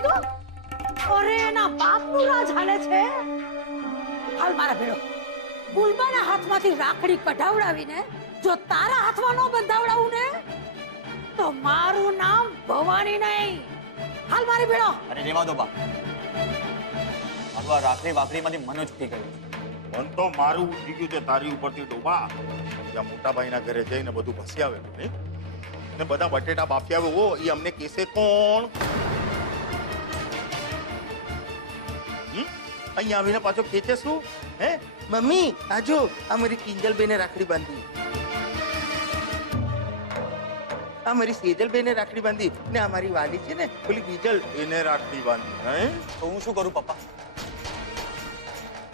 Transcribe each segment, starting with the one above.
કીધું? અરે એના બાપનું રાજ હાલે છે. હાલ મારા ભેળો ગુલબાના હાથમાંથી રાખડી કઢાવડાવીને જો તારા હાથમાં ન બંધાવડાવું ને તો મારું નામ ભવાની નહીં. હાલ મારી ભેળો. અરે રેવા દો બા. આ રાખડી વાકડીમાંથી મન જ ઉઠી ગયું. મન તો મારું ઉઠી ગયું છે તારી ઉપરથી ડોબા. ત્યાં મોટા ભાઈના ઘરે જઈને બધું ભસી આવે ને બધા બટેટા બાફી આવે ઓ એ અમને કેસે કોણ? અહીંયા આવીને પાછો ખેંચે શું? હે મમ્મી આજો અમારી કિંજલ બેને રાખડી બાંધી, અમારી સેજલ બેને રાખડી બાંધી ને અમારી વાલી છે ને પેલી બીજલ એને રાખડી બાંધી. હે તો હું શું કરું પપ્પા?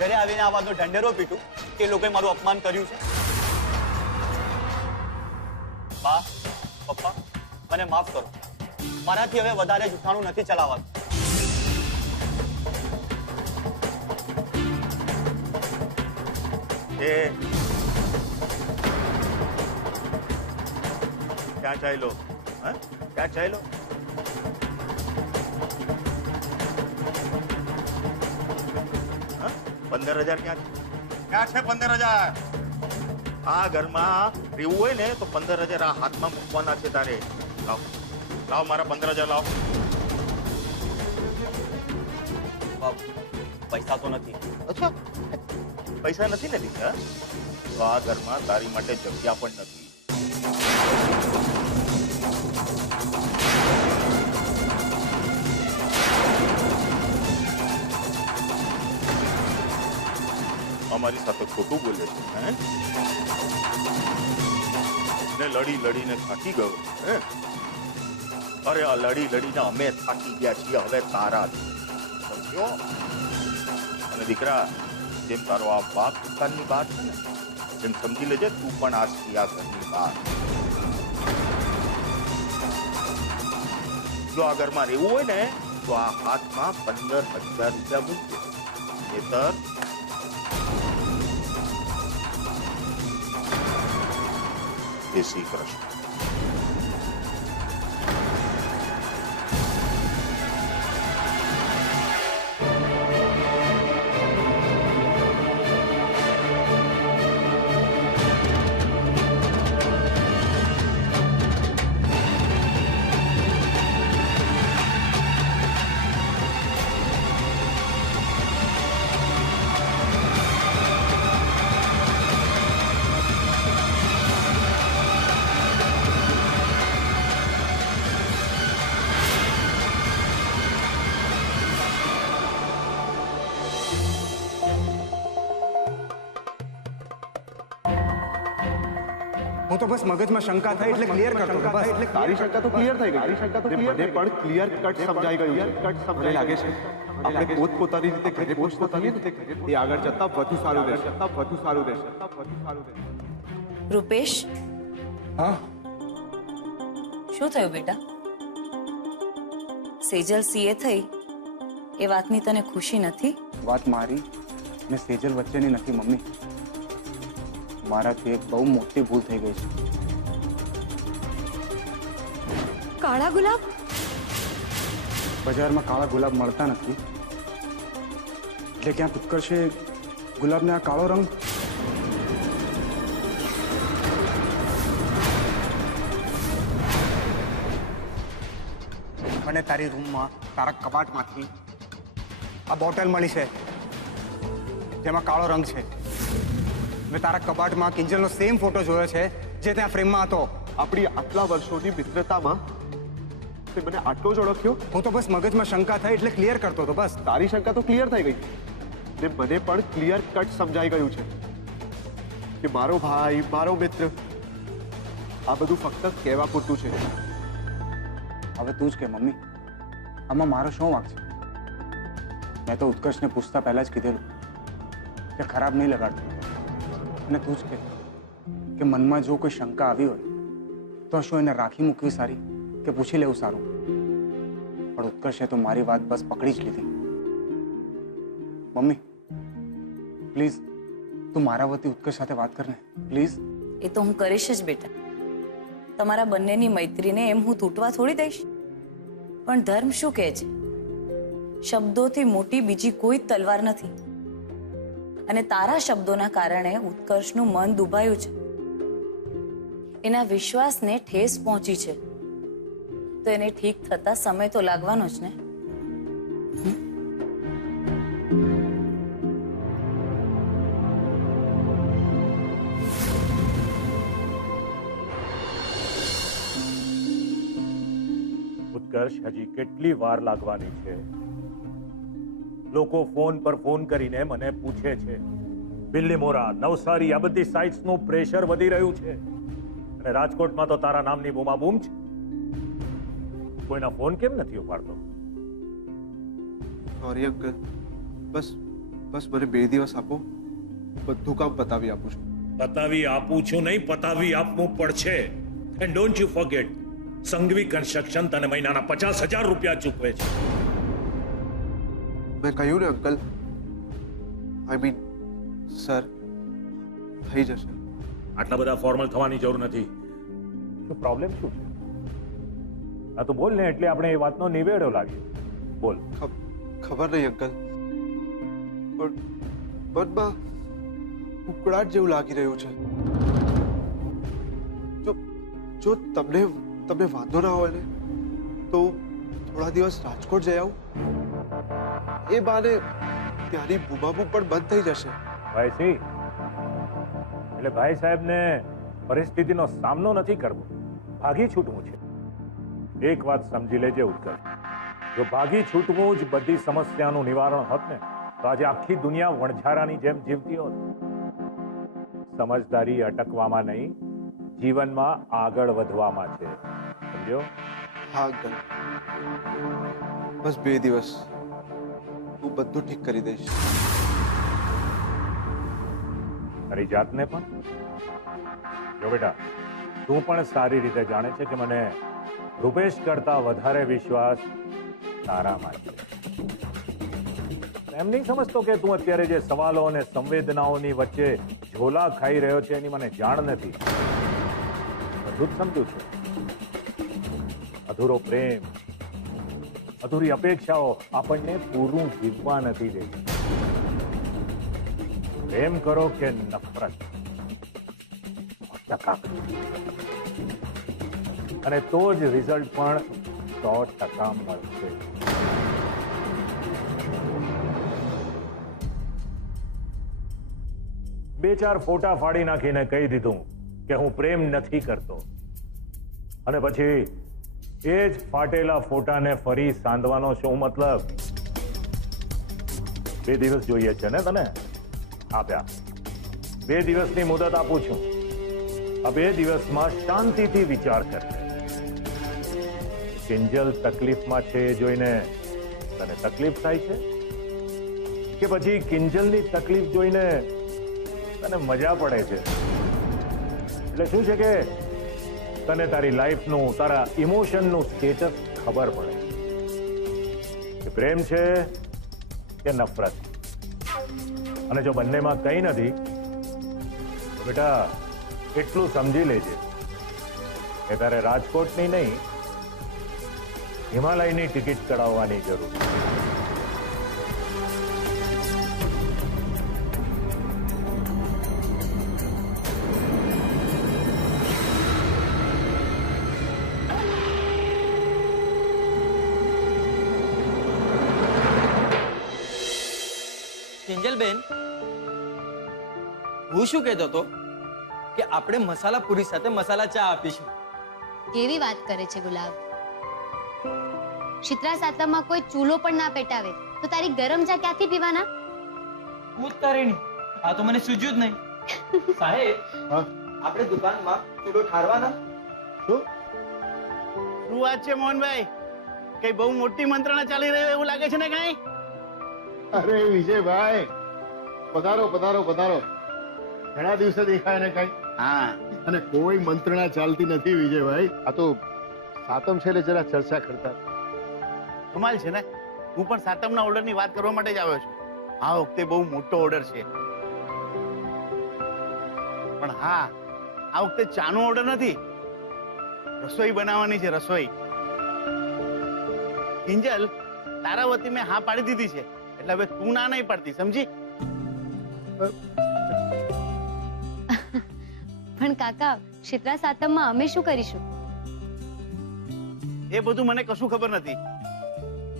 ઘરે આવીને આ વાતનો ઢંઢેરો પીટું કે લોકોએ મારું અપમાન કર્યું છે? બા પપ્પા મને માફ કરો. મારાથી હવે વધારે જૂઠાણું નથી ચલાવવાનું. એ ક્યાં ચાલ્યો? હા ક્યાં ચાલ્યો? 15,000 ક્યાં છે? 15,000 આ ઘરમાં રહેવું હોય ને તો 15,000 આ હાથમાં મૂકવાના છે તારે. લાવ લાવ મારા 15,000 લાવ. પૈસા તો નથી. અચ્છા પૈસા નથી ને દીકરા? તો આ ઘરમાં તારી માટે જગ્યા પણ નથી. અમારી સાથે ખોટું બોલે છે હે? ને લડી લડીને થાકી ગયો હે? અરે આ લડી લડીને અમે થાકી ગયા છીએ. હવે તારા સમજ્યો? અને દીકરા જેમ તારો આ બાપ દુકાનની બહાર છે ને એમ સમજી લેજે તું પણ આ છીએ આ ઘરની બહાર. જો આ ઘરમાં રહેવું હોય ને તો આ હાથમાં 15,000 રૂપિયા મૂકજે. નહીંતર જય શ્રી કૃષ્ણ. હું તો બસ મગજમાં શંકા થઈ એટલે ક્લિયર કરતો હતો બસ. એટલે તારી શંકા તો ક્લિયર થઈ ગઈ. તારી શંકા તો ક્લિયર મને પણ ક્લિયર કટ સમજાઈ ગયું છે. કટ સમજાઈ લાગે છે આપણે પોતપોતાની રીતે ઘરે પોતપોતાની રીતે એ આગળ જતા વધુ સારું રહેશે. રૂપેશ હા શું થયું બેટા? સેજલ સીએ થઈ એ વાતની તને ખુશી નથી? વાત મારી ને સેજલ વચ્ચેની નથી મમ્મી. મારાથી એક બહુ મોટી ભૂલ થઈ ગઈ છે. કાળા ગુલાબ? બજારમાં કાળા ગુલાબ મળતા નથી એટલે ક્યાંક ઉત્કર્ષે ગુલાબને આ કાળો રંગ મને તારી રૂમમાં તારા કબાટમાંથી આ બોટલ મળી છે જેમાં કાળો રંગ છે. મેં તારા કબાટમાં કિંજલનો સેમ ફોટો જોયો છે જે ત્યાં ફ્રેમમાં હતો. આપણી આટલા વર્ષોની મિત્રતામાં તે મને આટલો જ ઓળખ્યો? હું તો બસ મગજમાં શંકા થઈ એટલે ક્લિયર કરતો હતો બસ. તારી શંકા તો ક્લિયર થઈ ગઈ ને મને પણ ક્લિયર કટ સમજાઈ ગયું છે કે મારો ભાઈ મારો મિત્ર આ બધું ફક્ત કહેવા પૂરતું છે. હવે તું જ કે મમ્મી આમાં મારો શું વાંક છે? મેં તો ઉત્કર્ષને પૂછતા પહેલા જ કીધેલું કે ખરાબ નહીં લગાડતો. અને તું જ કે મનમાં જો કોઈ શંકા આવી હોય તો શું એને રાખી મૂકવી સારી કે પૂછી લેવું સારું? પણ ઉત્કર્ષે તો મારી વાત બસ પકડી જ લીધી. મમ્મી પ્લીઝ તું મારા વતી ઉત્કર્ષ સાથે વાત કર ને પ્લીઝ. એ તો હું કરીશ જ બેટા. તમારા બંનેની મૈત્રીને એમ હું તૂટવા થોડી દઈશ. પણ ધર્મ શું કહે છે શબ્દોથી મોટી બીજી કોઈ તલવાર નથી અને તારા શબ્દોના કારણે ઉત્કર્ષનું મન દુભાયું છે, એના વિશ્વાસને ઠેસ પહોંચી છે, તો એને ઠીક થતા સમય તો લાગવાનો જ ને. ઉત્કર્ષ, હજી કેટલી વાર લાગવાની છે? લોકો ફોન પર ફોન કરીને મને પૂછે છે. બિલ્લીમોરા, નવસારી, આ બધી સાઇટ્સનું પ્રેશર વધી રહ્યું છે અને રાજકોટમાં તો તારા નામની બૂમાબૂમ છે. કોઈના ફોન કેમ નથી ઉપાડતો? સોરી અંકલ, બસ મને 2 દિવસ આપો, બધું કામ પતાવી આપું છું. પતાવી આપું છું નહીં, પતાવી આપવું પડશે. And don't you forget, Sanghvi construction તને મહિનાના 50,000 રૂપિયા ચૂકવે છે. મેં કહ્યું ને અંકલ, આઈ મીન સર, થઈ જશે. આટલા બધા ફોર્મલ થવાની જરૂર નથી. શું પ્રોબ્લેમ શું છે? આ તો બોલ ને, એટલે આપણે એ વાતનો નિવેડો લાવીએ. બોલ. ખબર નહીં અંકલ, પણ મનમાં ઉકળાટ જેવું લાગી રહ્યું છે. જો તમને વાંધો ના હોય ને તો થોડા દિવસ રાજકોટ જઈ આવું. એ બાને ત્યાંની બૂમાબૂમ પણ બંધ થઈ જશે. ભાઈ સી, એટલે ભાઈ સાહેબને પરિસ્થિતિનો સામનો નથી કરવો, ભાગી છૂટવું છે. એક વાત સમજી લેજે ઉત્કર્ષ, જો ભાગી છૂટવું જ બધી સમસ્યાનું નિવારણ હોત ને તો આજે આખી દુનિયા વણઝારાની જેમ જીવતી હોત. સમજદારી અટકવામાં નહીં, જીવનમાં આગળ વધવામાં છે, સમજ્યો? હા અંકલ, બસ 2 દિવસ, હું બધું ઠીક કરી દઈશ. તારી જાતને પણ જો બેટા, તું પણ સારી રીતે જાણે છે કે મને રૂપેશ કરતા વધારે વિશ્વાસ તારામાં છે. એમ નહીં સમજતો કે તું અત્યારે જે સવાલો અને સંવેદનાઓની વચ્ચે ઝોલા ખાઈ રહ્યો છે એની મને જાણ નથી. બધું જ સમજુ છું. અધૂરો પ્રેમ, અધૂરી અપેક્ષાઓ આપણને પૂરું જીવવા નથી દેતી. પ્રેમ કરો કે નફરત, અને તો જ રિઝલ્ટ પણ 100% મળશે. બે ચાર ફોટા ફાડી નાખીને કહી દીધું કે હું પ્રેમ નથી કરતો, અને પછી એ જ ફાટેલા ફોટાને ફરી સાંધવાનો શું મતલબ? 2 દિવસ જોઈએ છે ને તને? આપ્યા. 2 દિવસની મુદત આપું છું. આ 2 દિવસમાં શાંતિથી વિચાર કરજે. કિંજલ તકલીફમાં છે એ જોઈને તને તકલીફ થાય છે કે પછી કિંજલની તકલીફ જોઈને તને મજા પડે છે? એટલે શું છે કે તને તારી લાઈફનું, તારા ઇમોશનનું સ્ટેટસ ખબર પડે કે પ્રેમ છે કે નફરત. અને જો બંનેમાં કંઈ નથી તો બેટા એટલું સમજી લેજે કે તારે રાજકોટની નહીં, હિમાલયની ટિકિટ કઢાવવાની જરૂર છે. કિંજલબેન, હું શું કહેતો હતો કે આપણે મસાલા પૂરી સાથે મસાલા ચા આપીશું. કેવી વાત કરે છે ગુલાબ? શીતળા સાતમમાં કોઈ ચૂલો પણ ના પેટાવે તો તારી ગરમ ચા ક્યાંથી પીવાના? ઉતારીની આ તો મને સૂઝ્યું જ નહીં. સાહેબ, આપણે દુકાનમાં ચૂલો ઠારવાના. શું વાત છે મોહનભાઈ? કઈ બહુ મોટી મંત્રણા ચાલી રહી એવું લાગે છે ને કઈ? અરે વિજયભાઈ, પધારો પધારો પધારો. ઘણા દિવસે દેખાય ને કઈ. હા, અને કોઈ મંત્રણા ચાલતી નથી વિજયભાઈ. આ તો સાતમ છે એટલે જરા ચર્ચા કરતા. કમાલ છે ને, હું પણ સાતમના ઓર્ડરની વાત કરવા માટે જ આવ્યો છું. આ વખતે બહુ મોટો ઓર્ડર છે. પણ હા, આ વખતે ચાનો ઓર્ડર નથી, રસોઈ બનાવવાની છે. રસોઈ. કિંજલ, તારા વતી મેં હા પાડી દીધી છે, એટલે હવે તું ના નહીં પાડતી, સમજી? પણ કાકા શીતળા સાતમમાં અમે શું કરીશું? એ બધું મને કશું ખબર નથી,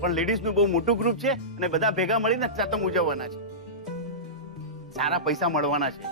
પણ લેડીઝ નું બહુ મોટું ગ્રુપ છે અને બધા ભેગા મળીને સાતમ ઉજવવાના છે. સારા પૈસા મળવાના છે,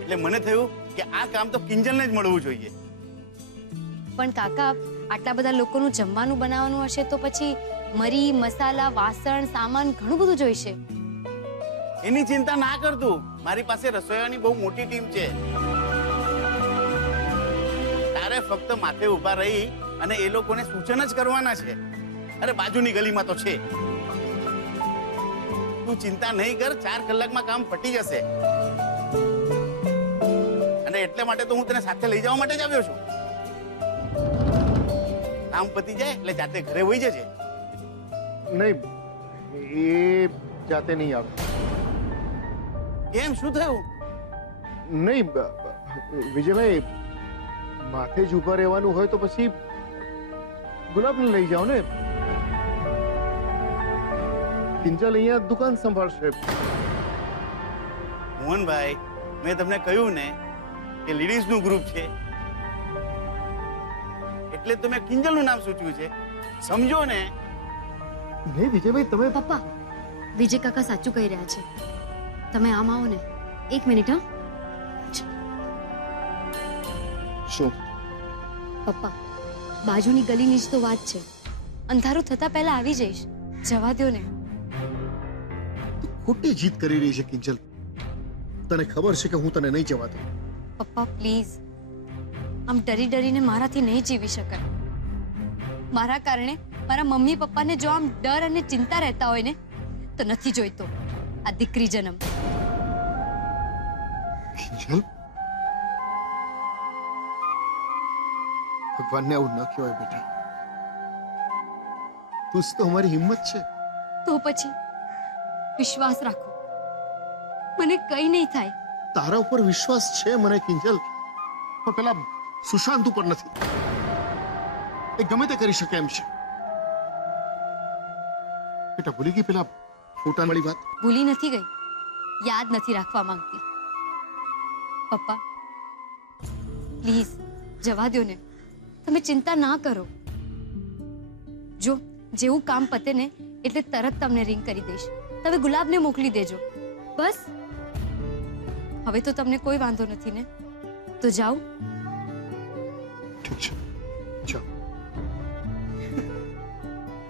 એટલે મને થયું કે આ કામ તો કિંજલને જ મળવું જોઈએ. પણ કાકા આટલા બધા લોકોનું જમવાનું બનાવવાનું હશે તો પછી મરી, મસાલા, વાસણ, સામાન ઘણું બધું જોઈશે. એની ચિંતા ના કરતું, મારી પાસે રસોઈયાની બહુ મોટી ટીમ છે. તારે ફક્ત માથે ઊભા રહી અને એ લોકોને સૂચન જ કરવાના છે. અરે બાજુની ગલીમાં તો છે. તું ચિંતા નહીં કર, 4 કલાકમાં કામ પતી જશે. અને એટલે માટે તો હું તને સાથે લઈ જવા માટે જ આવ્યો છું. કામ પતી જાય એટલે જાતે ઘરે વહી જજે. નહીં, એ જાતે નહીં આવે. કેમ, શું થયું? નહીં વિજયભાઈ, માથે જ ઉભા રહેવાનું હોય તો પછી ગુલાબને લઈ જાઓ ને. કિંજલ અહીંયા દુકાન સંભાળશે. મોહનભાઈ, મેં તમને કહ્યું ને કે લેડીઝ નું ગ્રુપ છે, એટલે તો મેં કિંજલ નું નામ સૂચવ્યું છે, સમજો ને. નહીં વિજયભાઈ, તમે પપ્પા, વિજય કાકા સાચું કહી રહ્યા છે. તમે આમ આવો ને, 1 મિનિટ. હા શું પપ્પા, બાજુની ગલીની જ તો વાત છે. અંધારું થતા પહેલા આવી જઈશ, જવા દો ને. ખોટી જીત કરી રહી છે કિંજલ. તને ખબર છે કે હું તને નહીં જવા દઉં. પપ્પા પ્લીઝ, આમ ડરી ડરીને મારાથી નહીં જીવી શકાય. મારા કારણે મારા મમ્મી પપ્પાને જો આમ ડર અને ચિંતા રહેતા હોય ને, તો નથી જોઈતો આ દીકરી જન્મ. કિંજલ, ભગવાનને આવું ન કહેવાય બેટા. તું તો અમારી હિંમત છે. તો પછી વિશ્વાસ રાખો, મને કઈ નહીં થાય. તારા ઉપર વિશ્વાસ છે મને કિંજલ, પણ પેલા સુશાંત ઉપર નથી. એ ગમે તે કરી શકે એમ છે. બેટા ભૂલી ગઈ પેલા ફોટા વાળી વાત? ભૂલી નથી ગઈ, યાદ નથી રાખવા માંગતી. પપ્પા પ્લીઝ જવા દો ને, તમે ચિંતા ના કરો. જો જેવું કામ પતે ને એટલે તરત તમને રિંગ કરી દઈશ. તમે ગુલાબને મોકલી દેજો બસ. હવે તો તમને કોઈ વાંધો નથી ને? તો જાઓ. ઠીક છે, જાઓ.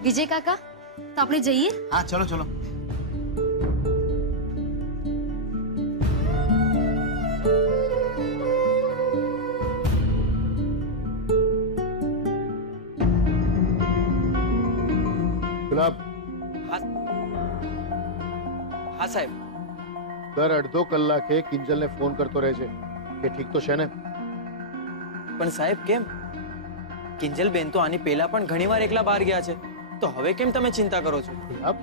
વિજય કાકા, તો આપણે જઈએ? હા ચલો ચલો. ગુલાબ, હા સાહેબ. દર અડધો કલાકે કિંજલને ફોન કરતો રહે છે કે ઠીક તો છે ને? પણ સાહેબ કેમ? કિંજલ બેન તો આની પહેલા પણ ઘણીવાર એકલા બહાર ગયા છે, તો હવે કેમ તમે ચિંતા કરો છો? ગુલાબ,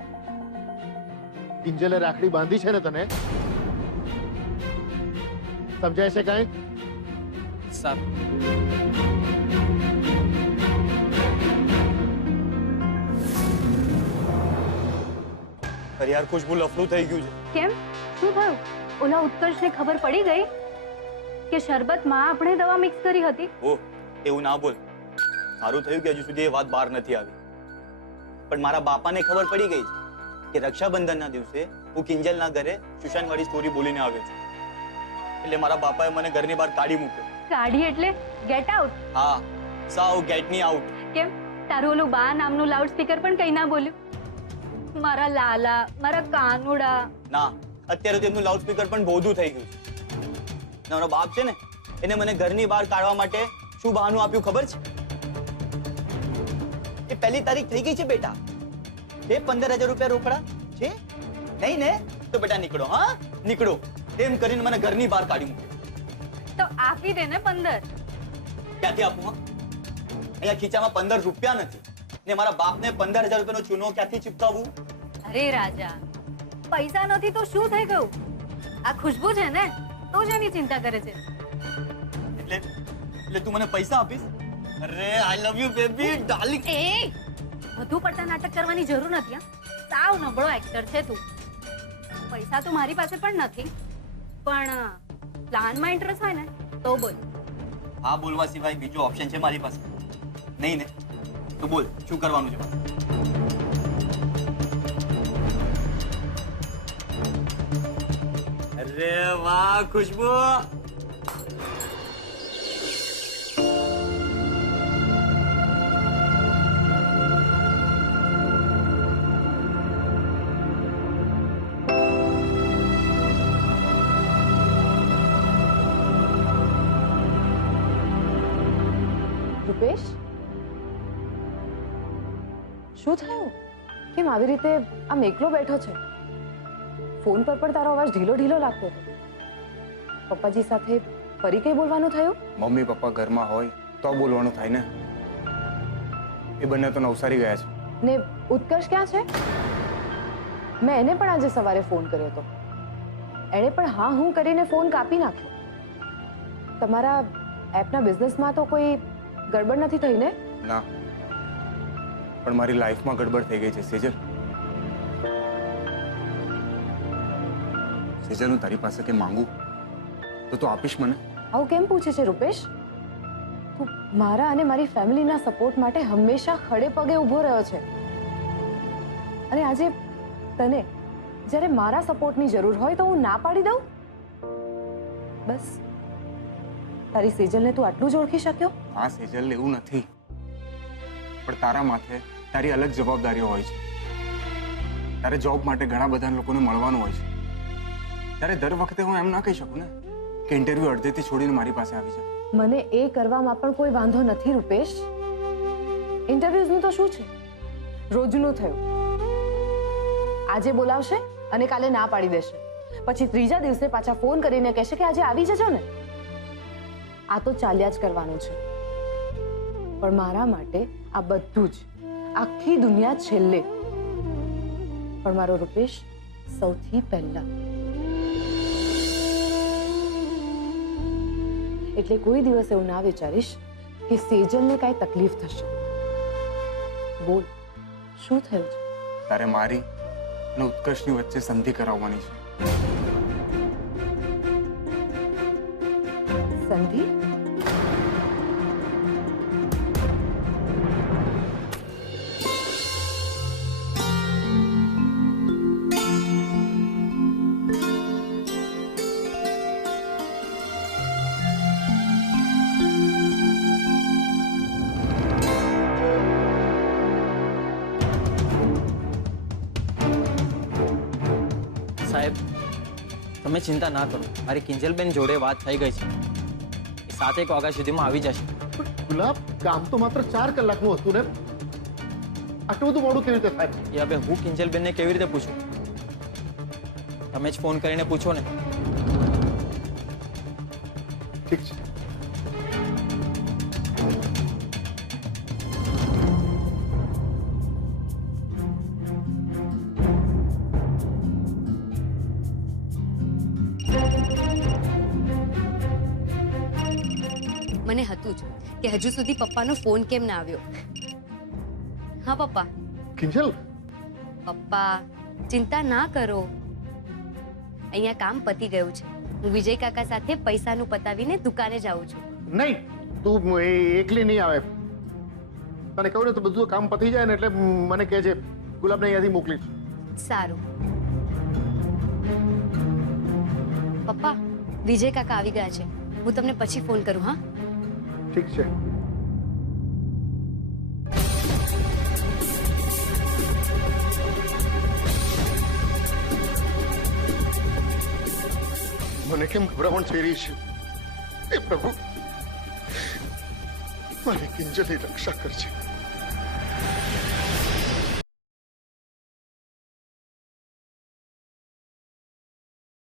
કિંજલે રાખડી બાંધી છે ને તને? સમજાય છે કાંઈ? સાહેબ અરે યાર, ખુશ્બુ લફડું થઈ ગયું છે. કેમ, શું થયું? ઓલા ઉત્કર્ષને ખબર પડી ગઈ કે શરબતમાં આપણે દવા મિક્સ કરી હતી? ઓહ, એવું ના બોલ. સારું થયું કે હજુ સુધી એ વાત બહાર નથી આવી. પણ મારા બાપાને ખબર પડી ગઈ છે કે રક્ષાબંધનના દિવસે હું કિંજલના ઘરે સુશાંત વાળી સ્ટોરી બોલીને આવ્યો છું. એટલે મારા બાપાએ મને ઘરની બહાર કાઢી મૂક્યો. કાઢી એટલે ગેટ આઉટ? હા, સાવ ગેટ મી આઉટ. કેમ, તારું ઓલું બા નામનું લાઉડ સ્પીકર પણ કઈ ના બોલ્યું? મારા લાલા, મારા કાનુડા. ના, અત્યારે તો એમનું લાઉડ સ્પીકર પણ બોધું થઈ ગયું છે. મારો બાપ છે ને, એને મને ઘરની બહાર કાઢવા માટે શું બહાનું આપ્યું ખબર છે? એ 1લી તારીખ થઈ ગઈ છે બેટા. એ 15,000 રૂપિયા રોકડા છે નહીં ને? તો બેટા નીકળો, હા નીકળો. એમ કરીને મને ઘરની બહાર કાઢી મૂક્યો. તો આપી દે ને 15. ક્યાંથી આપું? હા, અહીંયા ખીચામાં 15 રૂપિયા નથી ને મારા બાપને 15,000 રૂપિયાનો ચૂનો ક્યાંથી ચિપકાવું? અરે રાજા, પૈસા નથી તો શું થઈ ગયું? આ ખુશ્બુ છે ને, તો જ એની ચિંતા કરે છે. એટલે તું મને પૈસા આપીશ અરે આઈ લવ યુ બેબી ડાર્લિંગ. એ વધુ પડતા નાટક કરવાની જરૂર નથી. સાવ નબળો એક્ટર છે તું. પૈસા તો મારી પાસે પણ નથી, પણ પ્લાનમાં ઇન્ટરેસ્ટ હોય ને તો બોલ. હા બોલવા સિવાય બીજો ઓપ્શન છે મારી પાસે? નહીં ને? તો બોલ શું કરવાનું છે? અરે વાહ ખુશ્બુ. રૂપેશ, શું થયું? કેમ આવી રીતે આમ એકલો બેઠો છે? ફોન પર પણ તારો અવાજ ઢીલો ઢીલો લાગતો હતો. પપ્પાજી સાથે ફરી કઈ બોલવાનું થયું? મમ્મી પપ્પા ઘરમાં હોય તો બોલવાનું થાય ને. એ બંને તો નવસારી ગયા છે. ને ઉત્કર્ષ ક્યાં છે? મેં એને પણ આજે સવારે ફોન કર્યો હતો. એણે પણ હા હું કરીને ફોન કાપી નાખ્યો. તમારા એપના બિઝનેસમાં તો કોઈ ગડબડ નથી થઈ ને? ના, પણ મારી લાઈફમાં ગડબડ થઈ ગઈ છે સેજલ. સેજલ, હું તારી પાસે કે માંગુ તો તું આપીશ મને? આવું કેમ પૂછે છે રૂપેશ? તું મારા અને મારી ફેમિલીના સપોર્ટ માટે હંમેશા ખડે પગે ઊભો રહ્યો છે, અને આજે તને જ્યારે મારા સપોર્ટની જરૂર હોય તો હું ના પાડી દઉં? બસ તારી સેજલને તું આટલું જ ઓળખી શક્યો? હા સેજલ, એવું નથી, પણ તારા માથે તારી અલગ જવાબદારીઓ હોય છે. તારે જોબ માટે ઘણા બધા લોકોને મળવાનું હોય છે. ત્યારે દર વખતે હું એમ ના કહી શકું ને કે ઇન્ટરવ્યુ અડધેથી છોડીને મારી પાસે આવી જાય. મને એ કરવામાં પણ કોઈ વાંધો નથી રૂપેશ. ઇન્ટરવ્યુઝનું તો શું છે, રોજનું થયું. આજે બોલાવશે અને કાલે ના પાડી દેશે, પછી ત્રીજા દિવસે પાછા ફોન કરીને કહેશે કે આજે આવી જજો ને. આ તો ચાલ્યા જ કરવાનું છે, પણ મારા માટે આ બધું જ, આખી દુનિયા છેલ્લે, પણ મારો રૂપેશ સૌથી પહેલા. એટલે કોઈ દિવસ એવું ના વિચારીશ કે સેજલને કાંઈ તકલીફ થશે. બોલ, શું થયું છે? તારે મારી અને ઉત્કર્ષની વચ્ચે સંધિ કરાવવાની છે. સંધિ? સાહેબ, તમે ચિંતા ના કરો, મારી કિંજલબેન જોડે વાત થઈ ગઈ છે. એ 7-1 વાગ્યા સુધીમાં આવી જશે. ગુલાબ, કામ તો માત્ર 4 કલાકનું હતું ને, આટલું બધું મોડું કેવી રીતે થાય? એ હવે હું કિંજલબેનને કેવી રીતે પૂછું? તમે જ ફોન કરીને પૂછો ને. ઠીક છે. મને હતું જ કે હજુ સુધી પપ્પાનો ફોન કેમ ના આવ્યો. હા પપ્પા. કિંજલ, પપ્પા ચિંતા ના કરો, અહીંયા કામ પતી ગયું છે. હું વિજય કાકા સાથે પૈસાનું પતાવીને દુકાને જાઉં છું. નહીં, તું એકલી નહીં આવે. તને કહું ને તો બધું કામ પતી જાય ને એટલે મને કહે છે, ગુલાબને અહીંયાથી મોકલીશ. સારું. પપ્પા, વિજય કાકા આવી ગયા છે, હું તમને પછી ફોન કરું. હા ઠીક છે. મને કેમ ગભરામણ થઈ રહી છે? એ પ્રભુ, મારી કિંજલની રક્ષા કરજે.